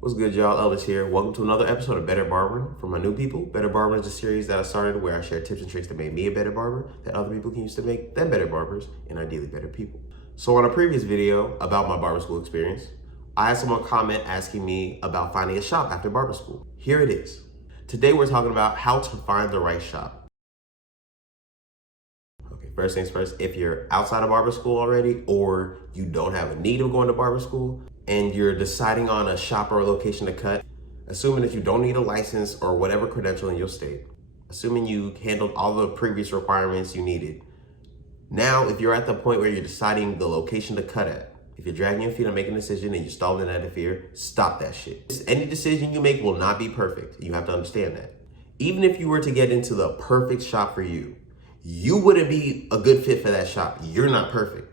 What's good, y'all? Elvis here. Welcome to another episode of Better Barbering. For my new people, Better Barbering is a series that I started where I share tips and tricks that made me a better barber that other people can use to make them better barbers and ideally better people. So on a previous video about my barber school experience, I had someone comment asking me about finding a shop after barber school. Here it is. Today we're talking about how to find the right shop. Okay, first things first, if you're outside of barber school already or you don't have a need of going to barber school, and you're deciding on a shop or a location to cut, assuming that you don't need a license or whatever credential in your state, assuming you handled all the previous requirements you needed. Now, if you're at the point where you're deciding the location to cut at, if you're dragging your feet on making a decision and you're stalling out of fear, stop that shit. Any decision you make will not be perfect. You have to understand that. Even if you were to get into the perfect shop for you, you wouldn't be a good fit for that shop. You're not perfect.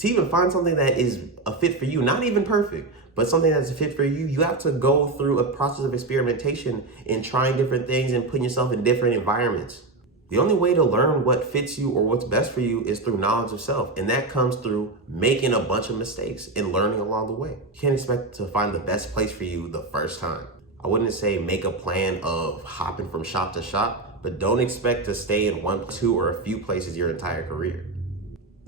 To even find something that is a fit for you, not even perfect, but something that's a fit for you, you have to go through a process of experimentation and trying different things and putting yourself in different environments. The only way to learn what fits you or what's best for you is through knowledge of self. And that comes through making a bunch of mistakes and learning along the way. You can't expect to find the best place for you the first time. I wouldn't say make a plan of hopping from shop to shop, but don't expect to stay in one, two, or a few places your entire career.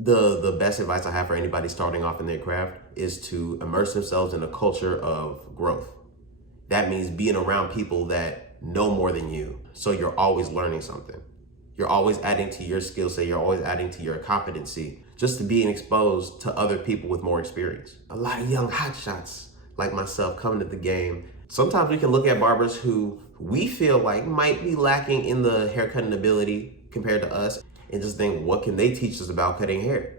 The best advice I have for anybody starting off in their craft is to immerse themselves in a culture of growth. That means being around people that know more than you, so you're always learning something. You're always adding to your skill set, you're always adding to your competency, just to being exposed to other people with more experience. A lot of young hotshots like myself coming to the game. Sometimes we can look at barbers who we feel like might be lacking in the haircutting ability compared to us, and just think, what can they teach us about cutting hair?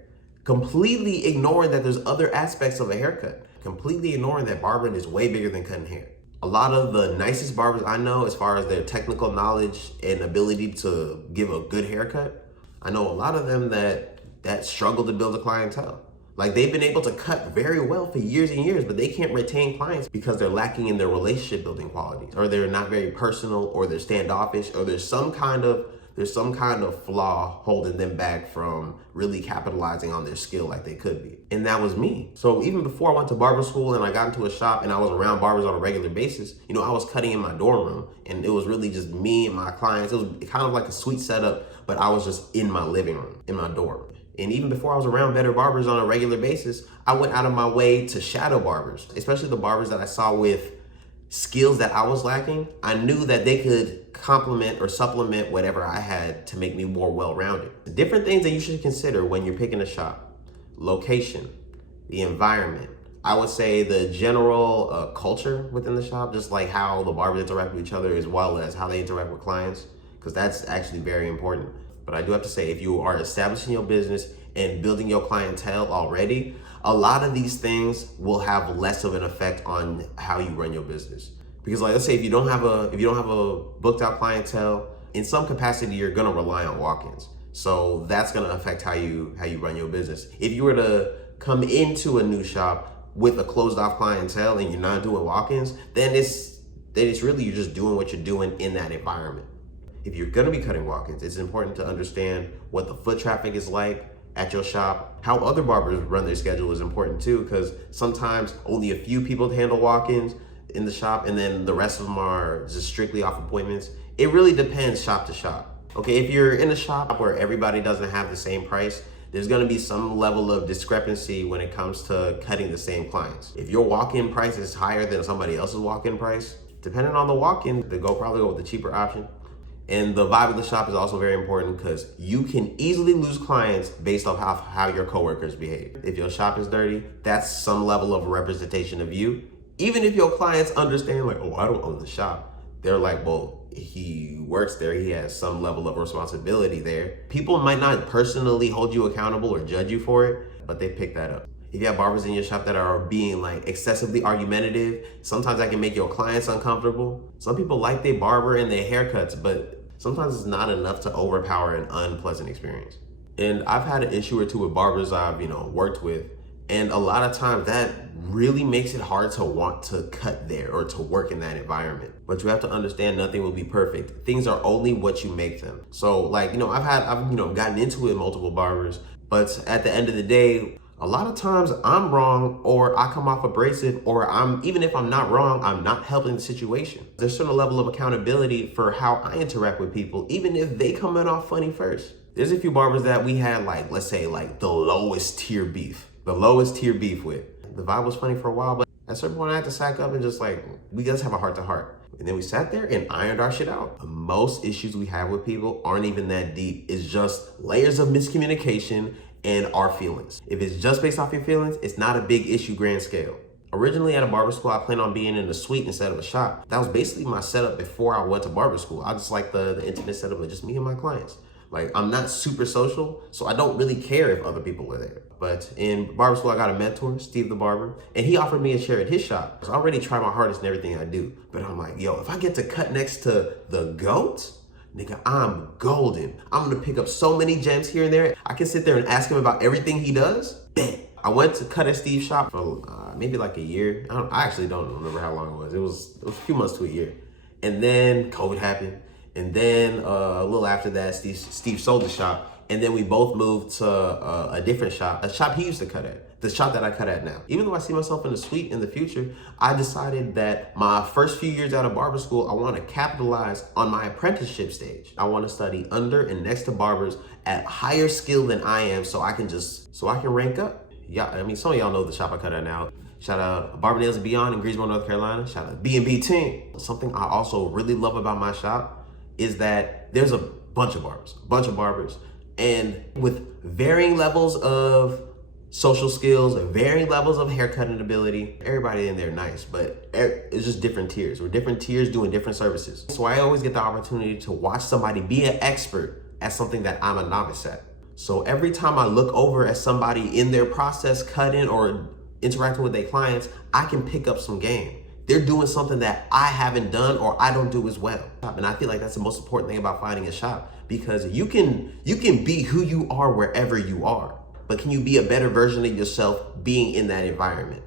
Completely ignoring that there's other aspects of a haircut. Completely ignoring that barbering is way bigger than cutting hair. A lot of the nicest barbers I know, as far as their technical knowledge and ability to give a good haircut, I know a lot of them that struggle to build a clientele. Like, they've been able to cut very well for years and years, but they can't retain clients because they're lacking in their relationship building qualities, or they're not very personal, or they're standoffish, or there's some kind of flaw holding them back from really capitalizing on their skill like they could be. And that was me. So even before I went to barber school and I got into a shop and I was around barbers on a regular basis, I was cutting in my dorm room, and it was really just me and my clients. It was kind of like a sweet setup, but I was just in my living room, in my dorm. And even before I was around better barbers on a regular basis, I went out of my way to shadow barbers, especially the barbers that I saw with skills that I was lacking. I knew that they could complement or supplement whatever I had to make me more well-rounded. The different things that you should consider when you're picking a shop: location, the environment, I would say the general culture within the shop, just like how the barbers interact with each other as well as how they interact with clients, because that's actually very important. But I do have to say, if you are establishing your business and building your clientele already, a lot of these things will have less of an effect on how you run your business. Because, like, let's say if you don't have a booked out clientele, in some capacity you're gonna rely on walk-ins. So that's gonna affect how you run your business. If you were to come into a new shop with a closed off clientele and you're not doing walk-ins, then it's really, you're just doing what you're doing in that environment. If you're gonna be cutting walk-ins, it's important to understand what the foot traffic is like at your shop. How other barbers run their schedule is important too, because sometimes only a few people handle walk-ins in the shop, and then the rest of them are just strictly off appointments. It really depends shop to shop. Okay, if you're in a shop where everybody doesn't have the same price, there's gonna be some level of discrepancy when it comes to cutting the same clients. If your walk-in price is higher than somebody else's walk-in price, depending on the walk-in, they probably go with the cheaper option. And the vibe of the shop is also very important, because you can easily lose clients based off how your coworkers behave. If your shop is dirty, that's some level of representation of you. Even if your clients understand, like, oh, I don't own the shop, they're like, well, he works there, he has some level of responsibility there. People might not personally hold you accountable or judge you for it, but they pick that up. If you have barbers in your shop that are being like excessively argumentative, sometimes that can make your clients uncomfortable. Some people like their barber and their haircuts, but sometimes it's not enough to overpower an unpleasant experience. And I've had an issue or two with barbers I've worked with, and a lot of times that really makes it hard to want to cut there or to work in that environment. But you have to understand, nothing will be perfect. Things are only what you make them. So, like, I've gotten into it with multiple barbers, but at the end of the day, A lot of times I'm wrong, or I come off abrasive, or even if I'm not wrong, I'm not helping the situation. There's a certain level of accountability for how I interact with people, even if they come in off funny first. There's a few barbers that we had, like, let's say, like the lowest tier beef with. The vibe was funny for a while, but at a certain point I had to sack up and just like, we just have a heart to heart. And then we sat there and ironed our shit out. Most issues we have with people aren't even that deep. It's just layers of miscommunication and our feelings. If it's just based off your feelings, it's not a big issue grand scale. Originally at a barber school, I planned on being in a suite instead of a shop. That was basically my setup before I went to barber school. I just like the intimate setup of just me and my clients. Like, I'm not super social, so I don't really care if other people were there. But in barber school, I got a mentor, Steve the barber, and he offered me a chair at his shop. So I already try my hardest in everything I do. But I'm like, yo, if I get to cut next to the GOAT, nigga, I'm golden. I'm gonna pick up so many gems here and there. I can sit there and ask him about everything he does. Bet. I went to cut at Steve's shop for maybe like a year. I actually don't remember how long it was. It was a few months to a year. And then COVID happened. And then a little after that, Steve sold the shop. And then we both moved to a different shop, a shop he used to cut at, the shop that I cut at now. Even though I see myself in the suite in the future, I decided that my first few years out of barber school, I want to capitalize on my apprenticeship stage. I want to study under and next to barbers at higher skill than I am, so I can rank up. Yeah, I mean, some of y'all know the shop I cut at now. Shout out Barber Nails and Beyond in Greensboro, North Carolina. Shout out B&B team. Something I also really love about my shop is that there's a bunch of barbers, and with varying levels of social skills and varying levels of haircutting ability. Everybody in there nice, but it's just different tiers. We're different tiers doing different services. So I always get the opportunity to watch somebody be an expert at something that I'm a novice at. So every time I look over at somebody in their process cutting or interacting with their clients, I can pick up some game. They're doing something that I haven't done or I don't do as well. And I feel like that's the most important thing about finding a shop, because you can be who you are wherever you are, but can you be a better version of yourself being in that environment?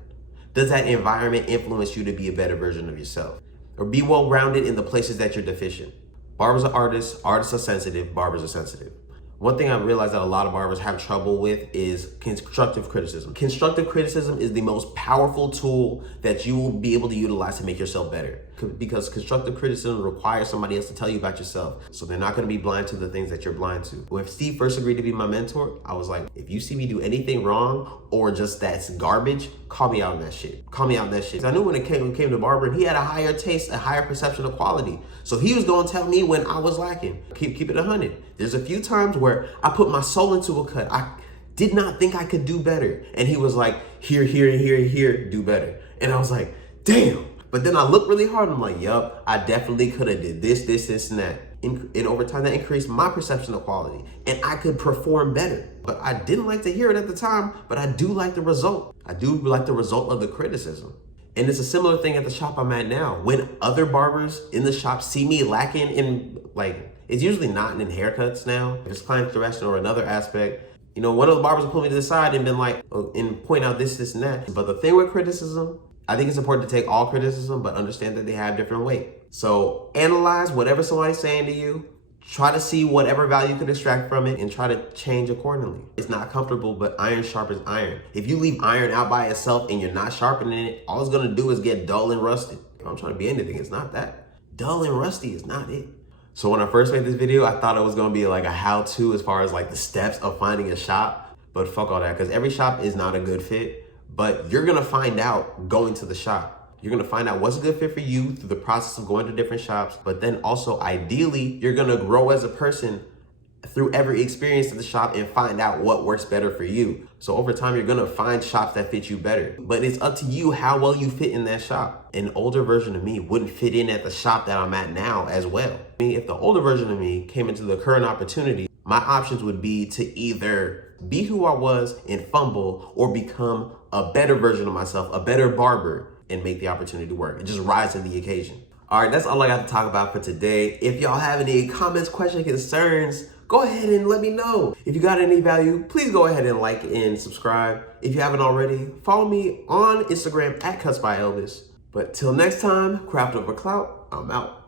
Does that environment influence you to be a better version of yourself? Or be well-rounded in the places that you're deficient? Barbers are artists, artists are sensitive, barbers are sensitive. One thing I realized that a lot of barbers have trouble with is constructive criticism. Constructive criticism is the most powerful tool that you will be able to utilize to make yourself better, because constructive criticism requires somebody else to tell you about yourself. So they're not going to be blind to the things that you're blind to. When Steve first agreed to be my mentor, I was like, if you see me do anything wrong or just that's garbage, call me out on that shit. Call me out on that shit. I knew when it came to barbering, he had a higher taste, a higher perception of quality. So he was going to tell me when I was lacking. Keep it 100. There's a few times where I put my soul into a cut. I did not think I could do better. And he was like, here, do better. And I was like, damn. But then I looked really hard and I'm like, yup, I definitely could have did this, and that. And over time, that increased my perception of quality and I could perform better. But I didn't like to hear it at the time, but I do like the result. I do like the result of the criticism. And it's a similar thing at the shop I'm at now. When other barbers in the shop see me lacking in, like, it's usually not in haircuts now. If it's client direction or another aspect, you know, one of the barbers will pull me to the side and been like, and point out this, and that. But the thing with criticism, I think it's important to take all criticism, but understand that they have different weight. So analyze whatever somebody's saying to you, try to see whatever value you can extract from it, and try to change accordingly. It's not comfortable, but iron sharpens iron. If you leave iron out by itself and you're not sharpening it, all it's gonna do is get dull and rusted. If I'm trying to be anything, it's not that. Dull and rusty is not it. So when I first made this video, I thought it was gonna be like a how-to as far as like the steps of finding a shop, but fuck all that, because every shop is not a good fit, but you're gonna find out going to the shop. You're gonna find out what's a good fit for you through the process of going to different shops, but then also ideally, you're gonna grow as a person through every experience at the shop and find out what works better for you. So over time, you're gonna find shops that fit you better, but it's up to you how well you fit in that shop. An older version of me wouldn't fit in at the shop that I'm at now as well. I mean, if the older version of me came into the current opportunity, my options would be to either be who I was and fumble, or become a better version of myself, a better barber, and make the opportunity work and just rise to the occasion. All right, that's all I got to talk about for today. If y'all have any comments, questions, concerns, go ahead and let me know. If you got any value, please go ahead and like and subscribe. If you haven't already, follow me on Instagram at Cuts by Elvis. But till next time, craft over clout, I'm out.